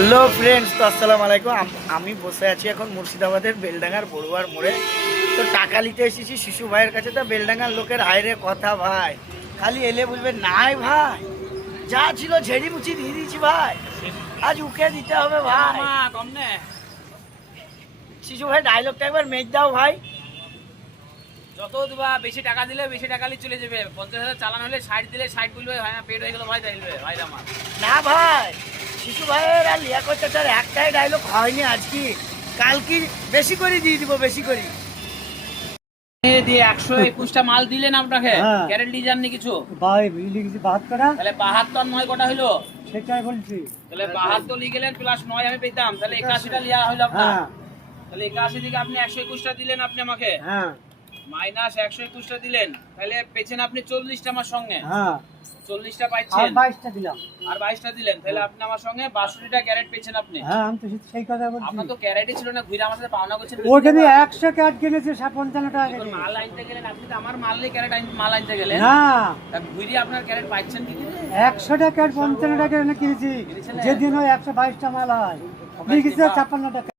Hello friends, তো আসসালামু আলাইকুম। আমি বসে আছি এখন মুর্শিদাবাদের বেলডাঙ্গার বড়ুয়ার মোড়ে। তো টাকা নিতে এসেছি শিশু ভাইয়ের কাছে। তো বেলডাঙ্গার লোকের হায়রে কথা ভাই, খালি এলে বলবে নাই ভাই, যা ছিল ঝেড়ি মুচি দিয়ে দিয়েছি ভাই, আজ উকে দিতে হবে ভাই। শিশু ভাই ডায়লগটা একবার মেজ দাও ভাই। যত দিবা বেশি টাকা দিলে বেশি টাকা নিয়ে চলে যাবে। 50,000 চালান হলে 60 দিলে 60 বলবে হয় না, পেট হয়ে গেল ভাই, তাইলে ভাই আমার না ভাই, শিশু ভাইয়ের আর লিয়াকত চাচার একটাই ডায়লগ হয়নি আজকে, কাল কি বেশি করে দিয়ে দিব, বেশি করে দিয়ে 121টা মাল দিলেন আপনাকে, হ্যাঁ। গ্যারান্টি জাননি কিছু। ভাই বুঝলি কিছু বাদ করা তাহলে 72 9 কটা হইলো? সেটাই বলছি। তাহলে 72 লিয়ে গেলেন প্লাস 9 আমি পেতাম, তাহলে 81টা লিয়া হইলো আপনার। হ্যাঁ তাহলে 81 থেকে আপনি 121টা দিলেন আপনি আমাকে, হ্যাঁ মাইনাস 121টা দিলেন, তাহলে পেছেন আপনি 40টা আমার সঙ্গে। হ্যাঁ 40টা আর পাইছেন 22টা দিলাম। আর 22টা দিলেন, তাহলে আপনি আমার সঙ্গে 62টা ক্যারেট পেয়েছেন আপনি। হ্যাঁ আমি তো সেই কথা বলছি। আপনার তো ক্যারেটই ছিল না, ঘুরে আমার সাথে পাওনা করছেন। ওখানে 100 ক্যাট কিনেছে 55 টাকা এখন কেজি। মাল আনতে গেলেন আপনি, তো আমার মাল নিয়ে ক্যারেট মাল আনতে গেলেন না তা ঘুরে আপনার ক্যারেট পাচ্ছেন কি? 100 টাকা 55 টাকা কিনেছি, যেদিন ওই 122টা মাল হয় দিয়ে গেছে 56 টাকা।